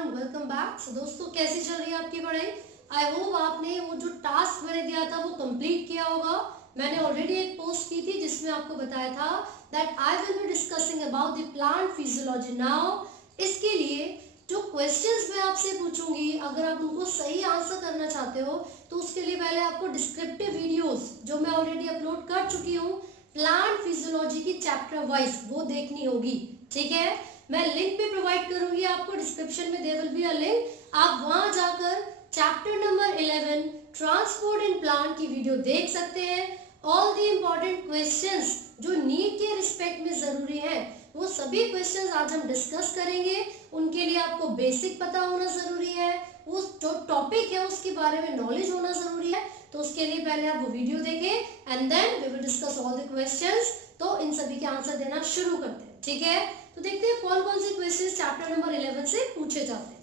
Everyone, welcome back. सो दोस्तों, कैसी चल रही है आपकी पढ़ाई? आई होप आपने वो जो टास्क मैंने दिया था वो कंप्लीट किया होगा। मैंने ऑलरेडी एक पोस्ट की थी जिसमें आपको बताया था that I will be discussing about the plant physiology. Now इसके लिए जो क्वेश्चंस मैं आपसे पूछूंगी, अगर आप उनको सही आंसर करना चाहते हो तो उसके लिए पहले आपको डिस्क्रिप्टिव वीडियोस जो मैं ऑलरेडी अपलोड कर चुकी हूँ प्लांट फिजियोलॉजी की चैप्टर वाइज, वो देखनी होगी। ठीक है, मैं लिंक भी प्रोवाइड करूंगी आपको डिस्क्रिप्शन में, there will be a link. आप वहां जाकर chapter number 11 transport in plant की वीडियो देख सकते हैं। ऑल द इम्पोर्टेंट क्वेश्चंस जो नीट के रिस्पेक्ट में जरूरी है वो सभी क्वेश्चंस आज हम डिस्कस करेंगे। उनके लिए आपको बेसिक पता होना जरूरी है, उस जो टॉपिक है उसके बारे में नॉलेज होना जरूरी है। तो उसके लिए पहले आप वो वीडियो देखें and then we will discuss all the questions. तो इन सभी के आंसर देना शुरू करते हैं। ठीक है, तो देखते हैं कौन कौन से क्वेश्चंस चैप्टर नंबर 11 से पूछे जाते हैं।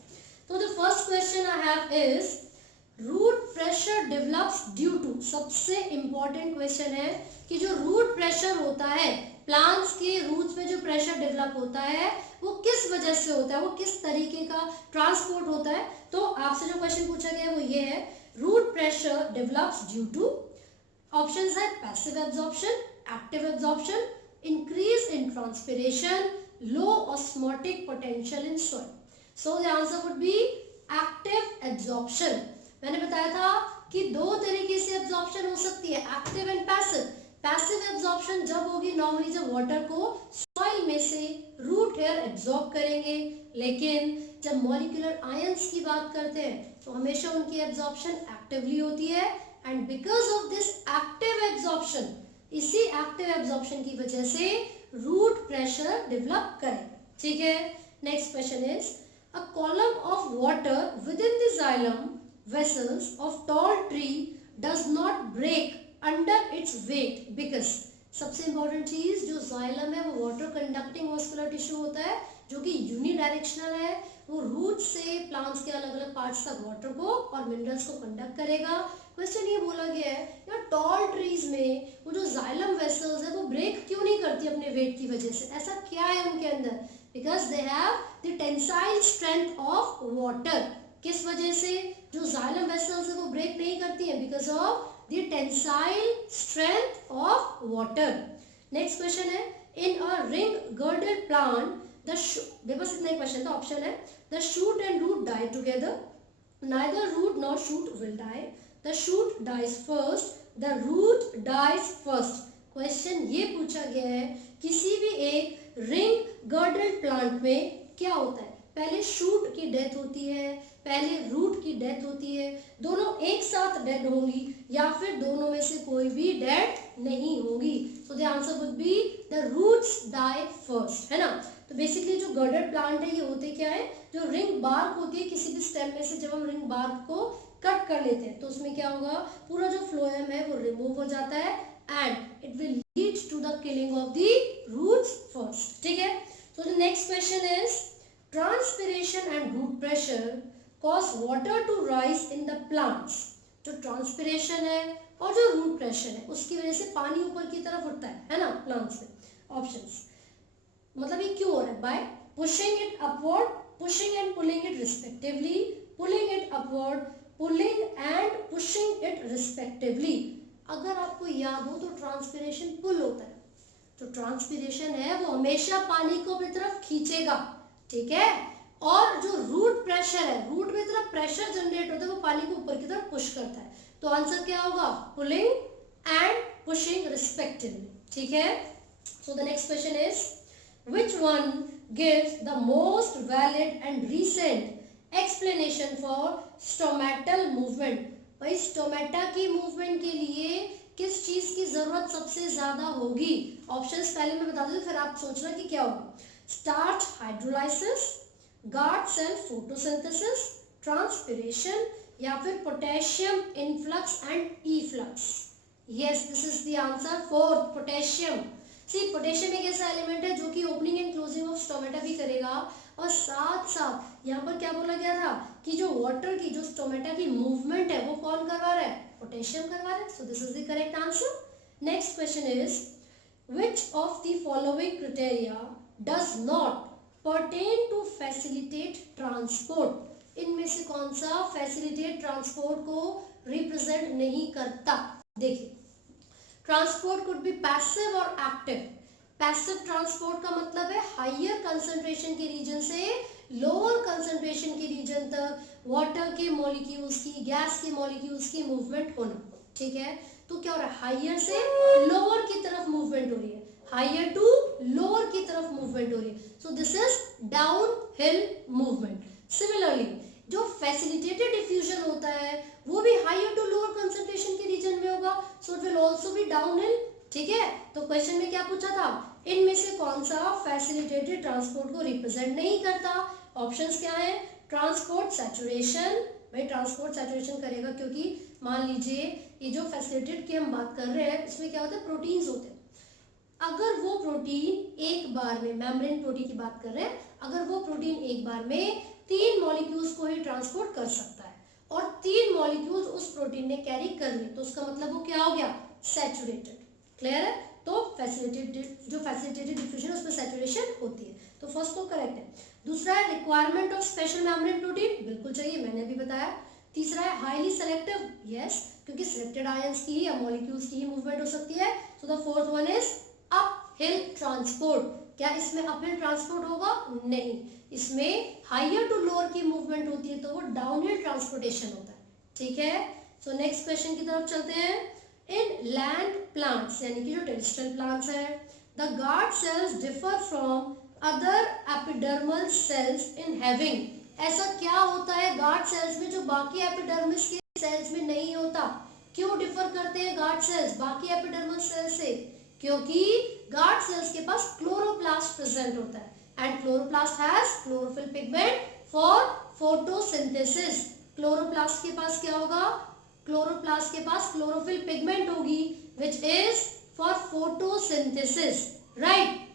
तो the first question I have is root pressure develops due to. सबसे इंपॉर्टेंट क्वेश्चन है कि जो रूट प्रेशर होता है, प्लांट्स के रूट्स में जो प्रेशर डेवलप होता है वो किस वजह से होता है, वो किस तरीके का ट्रांसपोर्ट होता है। तो आपसे जो क्वेश्चन पूछा गया है वो ये है, root pressure develops due to. Options है passive absorption, active absorption, increase in transpiration, low osmotic potential in soil. So the answer would be active absorption. मैंने बताया था कि दो तरीके से एब्जॉर्प्शन हो सकती है, active and passive. Passive absorption जब होगी नॉर्मली जब वाटर को सॉइल में से रूट हेयर एब्जॉर्ब करेंगे, लेकिन जब मॉलिक्यूलर आयंस की बात करते हैं तो हमेशा उनकी एब्जॉर्प्शन एक्टिवली होती है। And because of this active absorption, इसी एक्टिव एब्जॉर्प्शन की वजह से रूट प्रेशर डेवलप करेगा। ठीक है, next question is a column of water within the xylem vessels of tall tree does not break under its weight because. सबसे important चीज, जो जाइलम है वो वाटर कंडक्टिंग मस्कुलर टिश्यू होता है जो कि यूनिडायरेक्शनल है। वो रूट से प्लांट्स के अलग अलग पार्ट्स तक वाटर को और मिनरल्स को कंडक्ट करेगा। क्वेश्चन ये बोला गया है यार, टॉल ट्रीज में वो जो जाइलम वेसल्स है वो ब्रेक क्यों नहीं करती अपने वेट की वजह से? ऐसा क्या है उनके अंदर? Because they have the tensile strength of water. किस वजह से जो जाइलम वेसल्स है वो ब्रेक नहीं करती है? Because of the tensile strength of water. Next question है, इन अ रिंग गर्डेड प्लांट द, बस इतना ही क्वेश्चन था। ऑप्शन है the shoot and root die together, neither root nor shoot will die, the shoot dies first, the root dies first। Question ये पूछा गया है किसी भी एक रिंग गर्डेड प्लांट में क्या होता है, पहले शूट की डेथ होती है, पहले रूट की डेथ होती है, दोनों एक साथ डेड होंगी या फिर दोनों में से कोई भी डेड नहीं होगी। So the answer would be the roots die first, है ना। तो बेसिकली जो गर्डेड प्लांट है ये होते क्या है, जो रिंग बार्क होती है किसी भी स्टेम में से, जब हम रिंग बार्क को कट कर लेते हैं तो उसमें क्या होगा, पूरा जो फ्लोएम है वो रिमूव हो जाता है and it will lead to the killing of the roots first. ठीक है, तो the next question is transpiration and root pressure cause water to rise in the plants. जो ट्रांसपिरेशन है और जो रूट प्रेशर है उसकी वजह से पानी ऊपर की तरफ उठता है ना प्लांट्स में। ऑप्शंस, मतलब ये क्यों हो रहा है? Bye pushing it upward, pushing and pulling it respectively, pulling it upward, pulling and pushing it respectively. अगर आपको याद हो तो ट्रांसपिरेशन पुल होता है, जो ट्रांसपिरेशन है वो हमेशा पानी को अपनी तरफ खींचेगा। ठीक है, और जो रूट प्रेशर है, रूट में तरफ प्रेशर जनरेट होता है वो पानी को ऊपर की तरफ पुश करता है। तो आंसर क्या होगा? Pulling and pushing respectively. ठीक है, so the next question is which one gives the most valid and recent explanation for stomatal movement। भाई स्टोमेटा की मूवमेंट के लिए किस चीज की जरूरत सबसे ज्यादा होगी? ऑप्शंस पहले मैं बता दूं फिर आप सोचना कि क्या होगा। Starch hydrolysis, guard cell photosynthesis, transpiration या फिर potassium influx and efflux. Yes, this is the answer, fourth, potassium. See potassium एक ऐसा एलिमेंट है जो कि opening and closing of stomata भी करेगा, और साथ साथ यहाँ पर क्या बोला गया था कि जो वाटर की, जो स्टोमेटा की मूवमेंट है वो कौन करवा रहा है? पोटेशियम करवा रहा है। सो this is the correct answer. Next question is which of the following criteria does not pertain to facilitate transport। इनमें से कौन सा facilitate transport को represent नहीं करता? देखिए, ट्रांसपोर्ट कुड बी पैसिव और एक्टिव। पैसिव ट्रांसपोर्ट का मतलब है हायर कंसंट्रेशन के रीजन से लोअर कंसंट्रेशन के रीजन तक वाटर के मॉलिक्यूल्स की, गैस के मॉलिक्यूल्स की मूवमेंट होना, ठीक है। तो क्या हो रहा है, हायर से लोअर की तरफ मूवमेंट हो रही है, हायर टू लोअर की तरफ मूवमेंट हो रही है। सो this is down hill movement. Similarly जो फैसिलिटेटेड डिफ्यूजन होता है वो भी हायर टू लोअर कंसंट्रेशन के रीजन में होगा, so it will also be down hill, ठीक है। तो क्वेश्चन में क्या पूछा था, इनमें से कौन सा फैसिलिटेटेड ट्रांसपोर्ट को रिप्रेजेंट नहीं करता? ऑप्शंस क्या है, ट्रांसपोर्ट सैचुरेशन, भाई ट्रांसपोर्ट सैचुरेशन करेगा क्योंकि मान लीजिए ये जो फैसिलिटेटेड की हम बात कर रहे हैं इसमें क्या होता है, प्रोटीन्स होते हैं। अगर वो प्रोटीन एक बार में, मेम्ब्रेन प्रोटीन की बात कर रहे हैं, अगर वो प्रोटीन एक बार में 3 मॉलिक्यूल्स को ही ट्रांसपोर्ट कर सकता है और 3 मॉलिक्यूल्स उस प्रोटीन ने कैरी कर लिए, तो उसका मतलब वो क्या हो गया, सैचुरेटेड। क्लियर है? तो फैसिलिटेटेड, जो फैसिलिटेटेड डिफ्यूजन उसमें सैचुरेशन होती है। तो फर्स्ट तो करेक्ट है। दूसरा है requirement of special membrane protein, बिल्कुल चाहिए, मैंने भी बताया। तीसरा है हाईली सेलेक्टिव, यस, क्योंकि सिलेक्टेड आयंस की या मॉलिक्यूल्स की ही मूवमेंट हो सकती है। So the fourth one is up hill transport. क्या इसमें अप हिल ट्रांसपोर्ट होगा? नहीं, इसमें हायर टू लोअर की मूवमेंट होती है, तो वो डाउन हिल ट्रांसपोर्टेशन होता है, ठीक है। सो नेक्स्ट क्वेश्चन की तरफ चलते हैं। इन लैंड प्लांट्स, यानी कि जो टेरेस्ट्रियल प्लांट्स है, the guard cells differ from other epidermal cells in having, ऐसा क्या होता है गार्ड सेल्स में जो बाकी एपिडर्मिस के सेल्स में नहीं होता? क्यों डिफर करते हैं गार्ड सेल्स बाकी एपिडर्मल सेल्स से? क्योंकि गार्ड सेल्स के पास क्लोरोप्लास्ट प्रेजेंट होता है and chloroplast has chlorophyll pigment for photosynthesis. Chloroplast के पास क्या होगा? क्लोरोप्लास्ट के पास क्लोरोफिल पिगमेंट होगी which is for photosynthesis, right.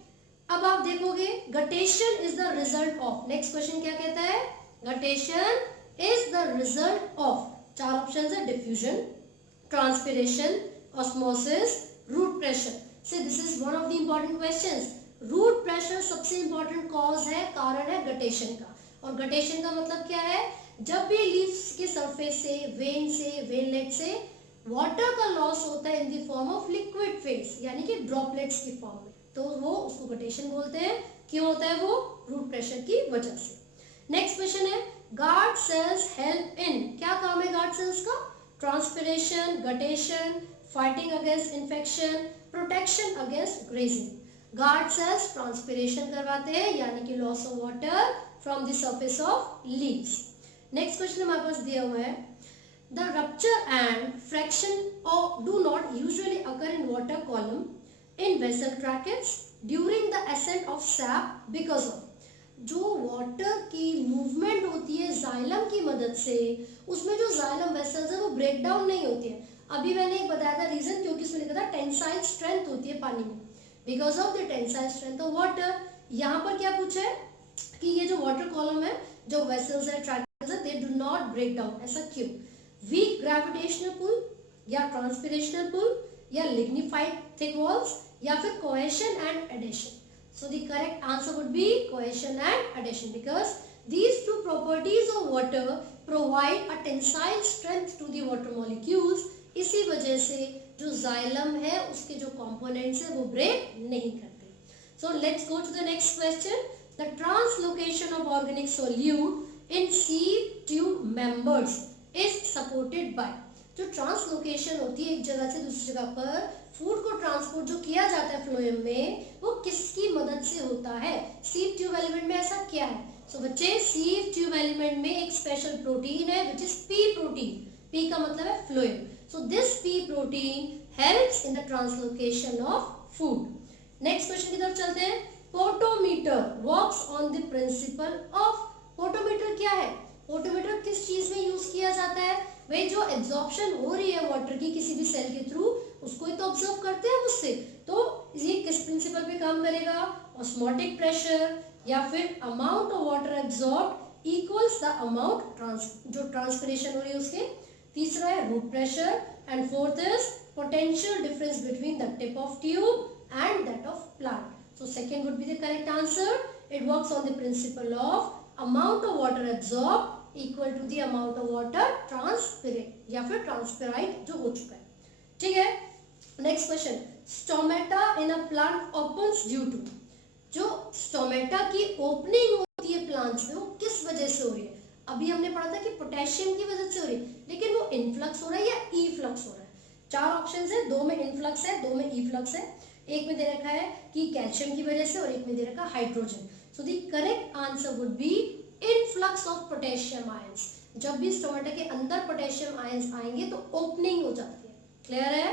अब आप देखोगे guttation is the result of, next question क्या कहता है, guttation is the result of, 4 option है, diffusion, transpiration, osmosis, root pressure. So this is one of the important questions. Root pressure सबसे important cause है, कारण है गटेशन का। और गटेशन का मतलब क्या है, जब भी लीव्स के सरफेस से, वेनलेट से वाटर का लॉस होता है इन the form of liquid phase, यानी कि ड्रॉपलेट्स की फॉर्म में, तो वो उसको गटेशन बोलते हैं। क्यों होता है वो? रूट प्रेशर की वजह से। नेक्स्ट क्वेश्चन है, गार्ड सेल्स हेल्प इन, क्या काम है गार्ड सेल्स का? Transpiration, guttation, fighting against infection, protection against grazing. Guard cells transpiration करवाते हैं, यानी कि loss of water from the surface of leaves. Next question हमारे पास दिया हुआ है, the rupture and fraction do not usually occur in water column in vessel tracheids during the ascent of sap because of, जो water की movement होती है xylem की मदद से, उसमें जो जाइलम वेसल्स है वो ब्रेक डाउन नहीं होती है। अभी मैंने एक बताया था रीजन, क्योंकि इसमें लिखा था टेंसाइल स्ट्रेंथ होती है पानी में, because of the tensile strength of water. यहाँ पर क्या पूछा है कि ये जो वाटर कॉलम है, जो वेसल्स है, ट्रैकिड्स है, they do not break down, ऐसा क्यों? वीक ग्रेविटेशनल पुल या ट्रांसपिरेशनल पुल या लिग्निफाइड थिक वॉल्स या फिर cohesion and adhesion. So the correct answer would B cohesion and adhesion, because these two properties of water provide a tensile strength to the water molecules। इसी वजह से जो xylem है उसके जो कंपोनेंट्स है वो ब्रेक नहीं करते। So let's go to the next question. The translocation of organic solute in sieve tube members is supported by, जो ट्रांसलोकेशन होती है एक जगह से दूसरी जगह पर, फूड को ट्रांसपोर्ट जो किया जाता है फ्लोएम में, वो किसकी मदद से होता है? सीव ट्यूब एलिमेंट में ऐसा क्या है? सो बच्चे, सीव ट्यूब एलिमेंट में एक स्पेशल प्रोटीन है which is P protein. P का मतलब है phloem. So this P protein helps in the translocation of food. Next question की तरफ चलते हैं। Potometer works on the principle of, potometer क्या है? पोटोमीटर किस चीज में यूज किया जाता है? भाई जो एब्जॉर्प्शन हो रही है वाटर की किसी भी सेल के थ्रू, उसको ही तो ऑब्जर्व करते हैं उससे, तो ये किस प्रिंसिपल पे काम करेगा? ऑस्मोटिक प्रेशर या फिर amount of water absorb equals the amount जो ट्रांसपिरेशन हो रही है उसके। तीसरा है root pressure and fourth is potential difference between the tip of tube and that of plant. So second would be the correct answer, It works on the principle of amount of water absorbed equal to the amount of water transpirate या फिर transpirate जो हो चुका है. ठीक है. Next question, stomata in a plant opens due to. जो stomata की ओपनिंग होती है प्लांट्स में वो किस वजह से हो रही है? अभी हमने पढ़ा था कि पोटेशियम की वजह से हो रही है, लेकिन वो इनफ्लक्स हो रहा है या ई फ्लक्स हो रहा है? चार ऑप्शंस है, दो में इनफ्लक्स है, दो में ई फ्लक्स है. एक में दे रखा है कि कैल्शियम की वजह से और एक में दे रखा है hydrogen. So the correct answer would B influx of potassium ions. जब भी स्टोमेटा के अंदर पोटेशियम आयंस आएंगे तो ओपनिंग हो जाती है. क्लियर है?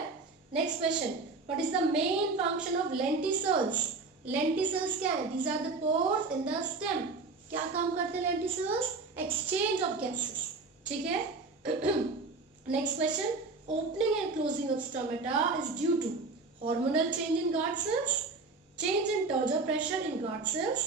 Next question, what is the main function of lenticels? Lenticels क्या है? These are the pores in the stem. क्या काम करते हैं लेंटिसल्स? Exchange of gases. ठीक है. Next question, opening and closing of stomata is due to hormonal change in guard cells, change in turgor pressure in guard cells,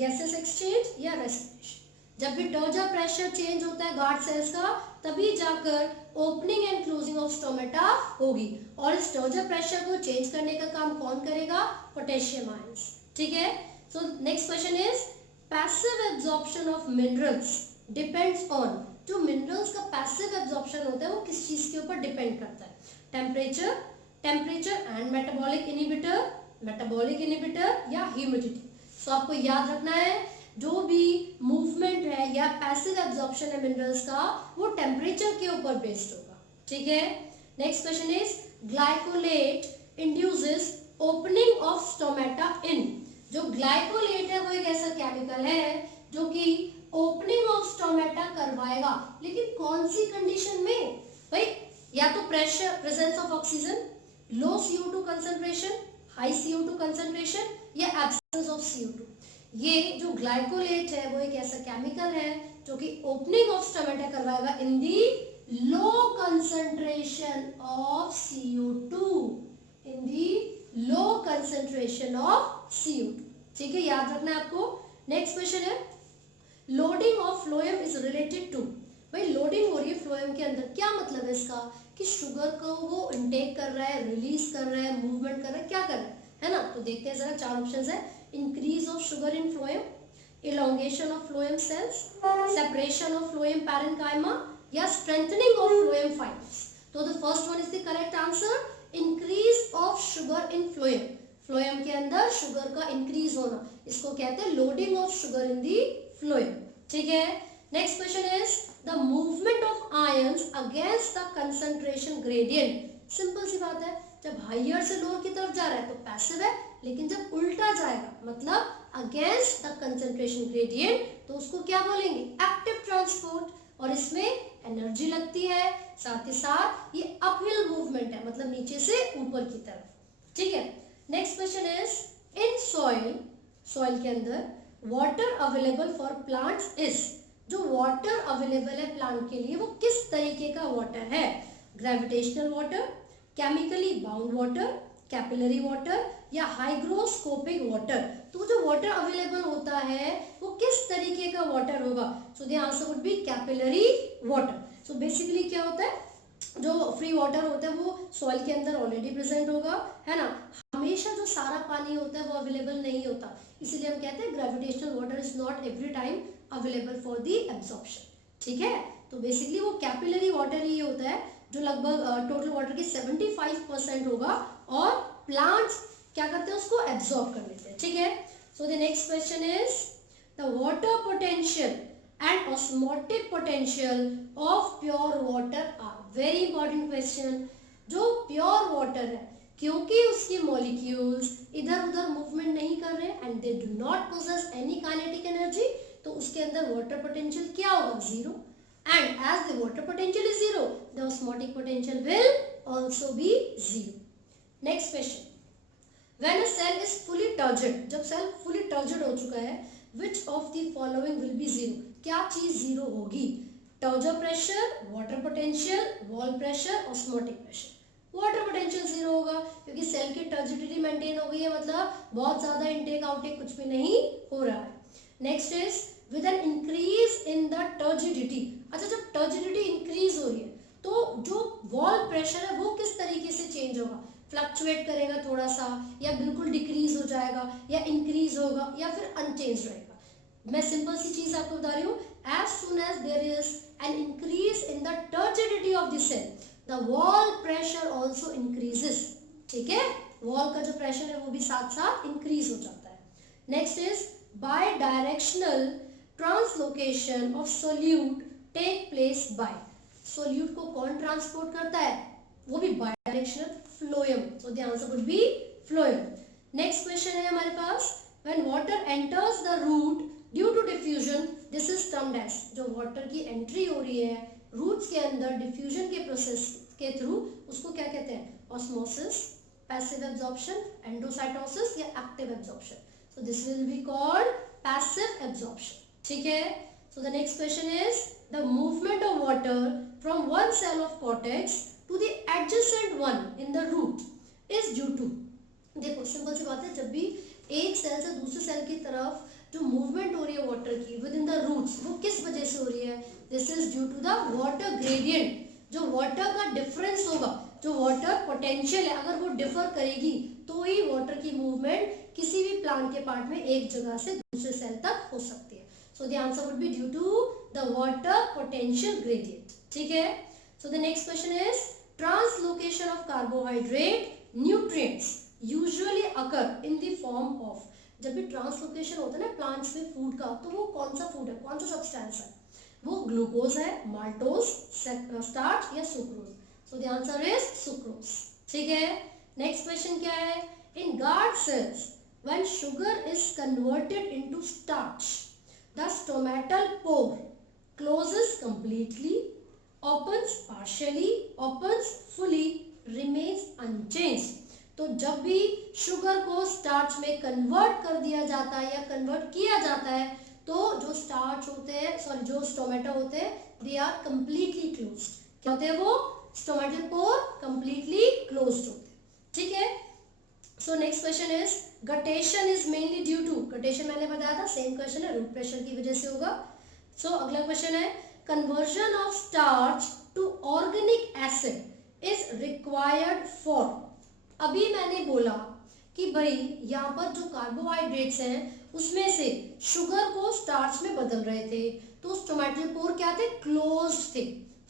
gases exchange या respiration. जब भी turgor pressure change होता है guard cells का, तभी जाकर opening and closing of stomata होगी. और इस turgor pressure को change करने का काम कौन करेगा? Potassium ions. ठीक है. So next question is passive absorption of minerals depends on. जो मिनरल्स का पैसिव एब्जॉर्प्शन होता है वो किस चीज के ऊपर डिपेंड करता है? टेम्परेचर एंड मेटाबॉलिक इनहिबिटर या ह्यूमिडिटी. सो आपको याद रखना है जो भी मूवमेंट है या पैसिव एब्जॉर्प्शन है मिनरल्स का वो टेम्परेचर के ऊपर बेस्ड होगा. ठीक है. Next question is glycolate induces opening of stomata in. जो ग्लाइकोलेट है वो एक ऐसा केमिकल है जो कि ओपनिंग ऑफ स्टोमेटा करवाएगा, लेकिन कौन सी कंडीशन में? भाई या तो pressure presence of oxygen, low CO2 concentration, high CO2 concentration या एब्सेंस ऑफ CO2. ये जो ग्लाइकोलेट है वो एक ऐसा केमिकल है जो कि ओपनिंग ऑफ स्टोमेटा करवाएगा in the low concentration of CO2. In the low concentration of CO2. ठीक है, याद रखना है आपको. नेक्स्ट क्वेश्चन है loading of phloem is related to. भाई लोडिंग हो रही है फ्लोएम के अंदर, क्या मतलब है इसका? कि शुगर को वो इनटेक कर रहा है, रिलीज कर रहा है, मूवमेंट कर रहा है, क्या कर रहा है ना? तो देखते हैं जरा. चार ऑप्शंस है, increase of sugar in phloem, elongation of phloem cells, separation of phloem parenchyma या स्ट्रेंथनिंग ऑफ फ्लोएम फाइबर्स. तो the first one is the correct answer, increase of sugar in phloem. Phloem के अंदर sugar का increase होना, इसको कहते हैं loading of sugar in the phloem. ठीक है. Next question is the movement of ions against the concentration gradient. Simple सी बात है, जब हाइयर से लोअर की तरफ जा रहा है तो पैसिव है, लेकिन जब उल्टा जाएगा मतलब अगेंस्ट द कंसंट्रेशन ग्रेडियंट तो उसको क्या बोलेंगे? Active transport. और इसमें एनर्जी लगती है, साथ ही साथ ये अपहिल मूवमेंट है, मतलब नीचे से ऊपर की तरफ. ठीक है. Next question is in soil के अंदर water available for plants is. जो वाटर अवेलेबल है प्लांट के लिए वो किस तरीके का वाटर है? Gravitational water, chemically bound water, capillary water या हाइग्रोस्कोपिक वाटर. तो जो वाटर अवेलेबल होता है वो किस तरीके का वाटर होगा? सो the answer would B capillary water. So basically क्या होता है, जो फ्री वाटर होता है वो सॉइल के अंदर ऑलरेडी प्रेजेंट होगा, है ना? हमेशा जो सारा पानी होता है वो अवेलेबल नहीं होता, इसीलिए हम कहते हैं gravitational water is not every time available for the absorption. ठीक है. तो बेसिकली वो कैपिलरी वाटर ही होता है जो लगभग टोटल वाटर की 75% होगा और प्लांट्स क्या करते हैं? उसको एब्जॉर्ब कर लेते हैं. ठीक है. So the next question is the water potential and osmotic potential of pure water are. Very important question. जो प्योर वाटर है क्योंकि उसकी मॉलिक्यूल्स इधर उधर मूवमेंट नहीं कर रहे and they do not possess any kinetic energy, तो उसके अंदर वाटर पोटेंशियल क्या होगा? Zero. And as the water potential is zero the osmotic potential will also be zero. Next question, when a cell is fully turgid. जब cell fully turgid हो चुका है, which of the following will be zero? क्या चीज zero होगी? Turgor pressure, water potential, wall pressure, osmotic pressure. Water potential zero होगा क्योंकि cell की टर्जिडिटी मेंटेन हो गई है, मतलब बहुत ज्यादा इनटेक आउटेक कुछ भी नहीं हो रहा है. Next is with N increase in the turgidity. अच्छा, जब टर्जिडिटी इंक्रीज हो रही है तो जो वॉल प्रेशर है वो किस तरीके से चेंज होगा? फ्लक्चुएट करेगा थोड़ा सा, या बिल्कुल डिक्रीज हो जाएगा, या इंक्रीज होगा, या फिर अनचेंज रहेगा। मैं सिंपल सी चीज आपको बता रही हूँ, as soon as there is an increase in the turgidity of the cell, the wall pressure also increases. ठीक है, वॉल का जो प्रेशर है वो भी साथ साथ इंक्रीज हो जाता है। Next is bidirectional translocation of solute take place by. Solute को कौन ट्रांसपोर्ट करता है, वो भी bidirectional phloem, so the answer would be phloem. Next question है हमारे पास, when water enters the root due to diffusion this is termed as. जो वाटर की एंट्री हो रही है रूट्स के अंदर डिफ्यूजन के प्रोसेस के थ्रू, उसको क्या कहते हैं, ऑस्मोसिस, पैसिव एब्जॉर्प्शन, एंडोसाइटोसिस या active absorption. So this will be called passive absorption. ठीक है, so the next question is the movement of water from one cell of cortex to the adjacent one in the root is due to. देखो simple सी बात है, जब भी एक cell से दूसरे सेल की तरफ जो मूवमेंट हो रही है वाटर की विद इन द रूट्स, वो किस वजह से हो रही है, this is due to the water gradient. जो वाटर का डिफरेंस होगा, जो वाटर पोटेंशियल है, अगर वो डिफर करेगी तो ही वाटर की मूवमेंट किसी भी प्लांट के पार्ट में एक जगह से दूसरे सेल तक हो सकती है। So the answer would be due to the water potential gradient. ठीक है, so the next question is translocation of carbohydrate nutrients usually occur in the form of. जब भी ट्रांसलोकेशन होता है ना प्लांट्स में फूड का, तो वो कौन सा फूड है, कौन सा सब्सटेंस है, वो ग्लूकोज है, माल्टोज, स्टार्च या sucrose. So the answer is sucrose. ठीक है, नेक्स्ट क्वेश्चन क्या है, in guard cells when sugar is converted into starch the stomatal pore closes completely, opens partially, opens fully, remains unchanged। तो जब भी sugar को starch में कन्वर्ट कर दिया जाता है या कन्वर्ट किया जाता है, तो जो स्टार्च होते हैं, सॉरी जो स्टोमेटा होते हैं, दे आर कंप्लीटली क्लोज्ड। क्या होते हैं वो, स्टोमेटल पोर कंप्लीटली क्लोज्ड होते हैं। ठीक है, so next question is guttation is mainly due to. Guttation मैंने बताया था, सेम क्वेश्चन है, रूट प्रेशर की वजह से होगा। सो अगला क्वेश्चन है, conversion of starch to organic acid is required for। अभी मैंने बोला कि भाई यहाँ पर जो कार्बोहाइड्रेट्स हैं उसमें से शुगर को स्टार्च में बदल रहे थे, तो स्टोमेटल पोर क्या थे, क्लोज थे।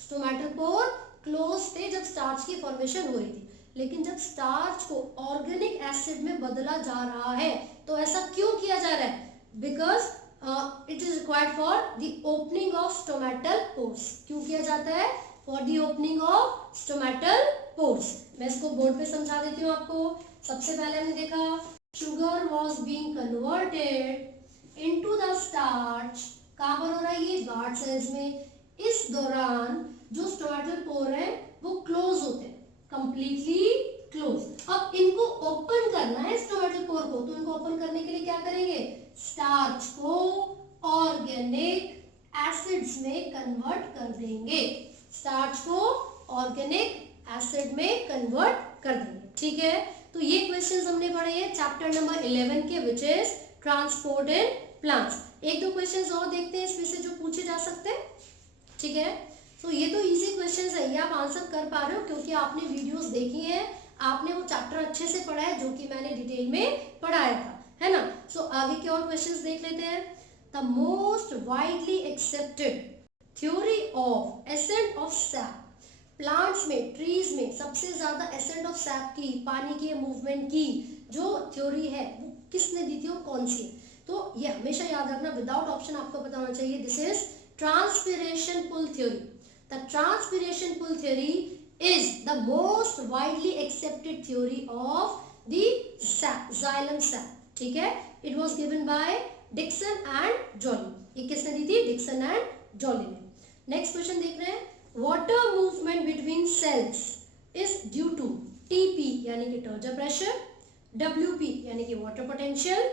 स्टोमेटल पोर क्लोज थे जब स्टार्च की फॉर्मेशन हो रही थी। लेकिन जब स्टार्च को ऑर्गेनिक एसिड में बदला जा रहा है, तो ऐसा क्यों किया जा रहा है, because it is required for the opening of stomatal pores। क्यों किया जाता है, for the opening of stomatal pores। मैं इसको बोर्ड पे समझा देती हूँ आपको। सबसे पहले हमने देखा sugar was being converted into the starch, कहाँ पर हो रहा है, ये गार्ड सेल्स में। इस दौरान जो stomatal pore है वो क्लोज होते हैं, completely क्लोज। अब इनको ओपन करना है स्टोमेटल पोर को, तो इनको ओपन करने के लिए क्या करेंगे, स्टार्च को ऑर्गेनिक एसिड्स में कन्वर्ट कर देंगे। स्टार्च को ऑर्गेनिक एसिड में कन्वर्ट कर देंगे। ठीक है, तो ये क्वेश्चंस हमने पढ़े हैं चैप्टर नंबर 11 के, विच इज ट्रांसपोर्ट इन प्लांट्स। एक दो क्वेश्चंस और देखते हैं इसमें से जो पूछे जा सकते हैं। ठीक है, तो ये तो इजी क्वेश्चंस है, ये आप आंसर कर पा रहे हो क्योंकि आपने वीडियोस देखी है, आपने वो चैप्टर अच्छे से पढ़ा है जो कि मैंने डिटेल में पढ़ाया था, है ना। सो आगे के और क्वेश्चंस देख लेते हैं। The most widely accepted theory of ascent of SAP. Plants में, ट्रीज में सबसे ज्यादा एसेंट ऑफ सैप की, पानी की मूवमेंट की जो थ्योरी है वो किसने दी थी और कौन सी है, तो ये हमेशा याद रखना, विदाउट ऑप्शन आपको पता होना चाहिए। This is transpiration pull theory. The transpiration pull theory is the most widely accepted theory of the sap, xylem sap। ठीक है, it was given by Dixon and Joly। ये किसने दी थी, डिक्सन एंड जॉली ने। नेक्स्ट क्वेश्चन देख रहे हैं, water movement between cells is due to TP यानी कि टर्जर प्रेशर, WP यानी कि वाटर पोटेंशियल,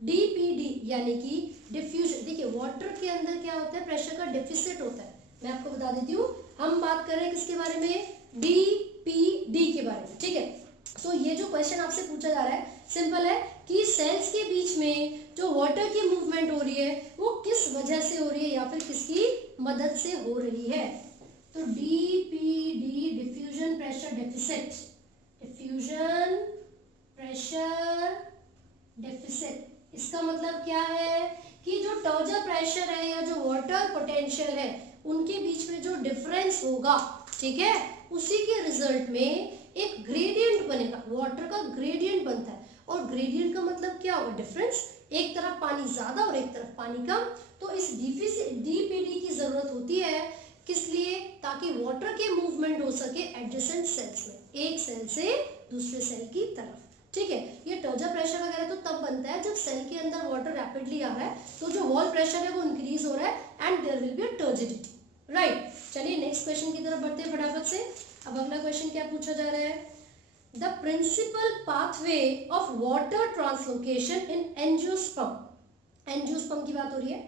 DPD यानी कि डिफ्यूजन। देखिए वाटर के अंदर क्या होता है, प्रेशर का डेफिसिट होता है। मैं आपको बता देती हूँ, हम बात कर रहे हैं किसके बारे में, DPD के बारे में। ठीक है, तो ये जो क्वेश्चन आपसे पूछा जा रहा है सिंपल है कि सेल्स के बीच में जो वाटर की मूवमेंट हो रही है वो किस वजह से हो रही है या फिर किसकी मदद से हो रही है। तो DPD diffusion pressure deficit, diffusion, pressure, deficit. इसका मतलब क्या है कि जो टर्जर प्रेशर है या जो वाटर पोटेंशियल है उनके बीच में जो डिफरेंस होगा, ठीक है, उसी के रिजल्ट में एक ग्रेडियंट बनेगा, वाटर का ग्रेडियंट बनता है। और ग्रेडियंट का मतलब क्या होगा, डिफरेंस, एक तरफ पानी ज्यादा और एक तरफ पानी कम। तो इस डीपीडी की जरूरत होती है, किस लिए, ताकि वाटर के मूवमेंट हो सके एडजेसेंट सेल्स में, एक सेल से दूसरे सेल की तरफ, ठीक है। ये टर्जर प्रेशर वगैरह तो तब बनता है जब सेल के अंदर वाटर रैपिडली आ रहा है, तो जो वॉल प्रेशर है वो इंक्रीज हो रहा है and there will be a turgidity, right. चलिए नेक्स्ट क्वेश्चन की तरफ बढ़ते हैं फटाफट से। अब अगला क्वेश्चन क्या पूछा जा रहा है, the principal pathway of water translocation in angiosperm. Angiosperm की बात हो रही है,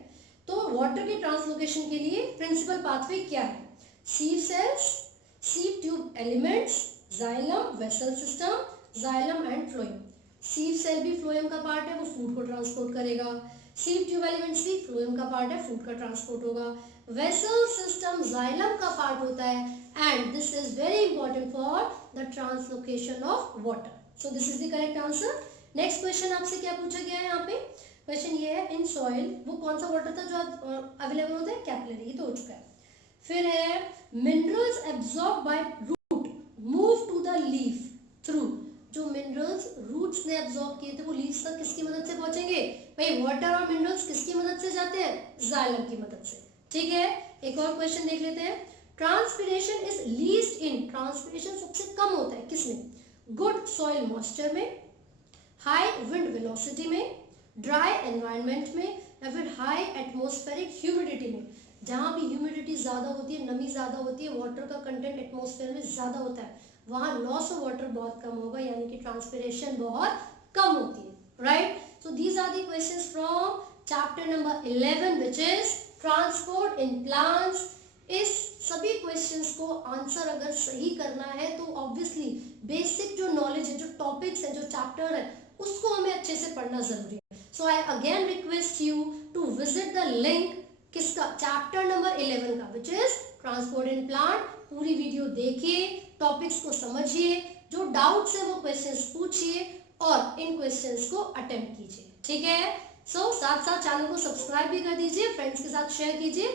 तो वाटर के ट्रांसलोकेशन के लिए प्रिंसिपल पाथवे क्या है, sieve cells, sieve tube elements, xylem, vessel system, xylem and phloem. Sieve cell भी फ्लोएम का पार्ट है, वो फूड को ट्रांसपोर्ट करेगा। सीव ट्यूब एलिमेंट्स भी फ्लोएम का पार्ट है, फूड का ट्रांसपोर्ट होगा। वेसल सिस्टम जाइलम का पार्ट होता है and this is very important for the translocation of water. So this is the correct answer. Next question आपसे क्या पूछा गया है यहाँ पे, क्वेश्चन ये है, इन सॉइल वो कौन सा वाटर था जो अवेलेबल होता है, कैपिलरी, ये तो हो चुका है। फिर है minerals absorb by root move to the leaf through. जो मिनरल्स रूट्स ने एब्जॉर्ब किए थे वो लीव्स तक किसकी मदद से पहुंचेंगे, भाई वाटर और मिनरल्स किसकी मदद से जाते हैं, जाइलम की मदद से, ठीक है। एक और क्वेश्चन देख लेते हैं, transpiration is least in, transpiration सबसे कम होता है किसमें, गुड सॉइल मॉइस्चर में, हाई विंड वेलोसिटी में, ड्राई एनवायरनमेंट में, या फिर हाई एटमॉस्फेरिक ह्यूमिडिटी में। जहां भी ह्यूमिडिटी ज्यादा होती है, नमी ज्यादा होती है, वाटर का कंटेंट एटमॉस्फेयर में ज्यादा होता है, वहां लॉस ऑफ वाटर बहुत कम होगा, यानी कि ट्रांसपिरेशन बहुत कम होती है, right. So these are the questions from chapter number 11 which is transport in plants. इस सभी क्वेश्चंस को आंसर अगर सही करना है तो ऑब्वियसली बेसिक जो नॉलेज है, जो टॉपिक्स है, जो चैप्टर है, उसको हमें अच्छे से पढ़ना जरूरी है। So I again request you to visit the link, किसका, चैप्टर नंबर 11 का, which is transport in plant. पूरी वीडियो देखिए, टॉपिक्स को समझिए, जो डाउट्स है वो क्वेश्चंस पूछिए और इन क्वेश्चंस को अटेम्प्ट कीजिए, ठीक है। सो साथ साथ चैनल को सब्सक्राइब भी कर दीजिए, फ्रेंड्स के साथ शेयर कीजिए।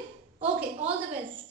Okay, all the best.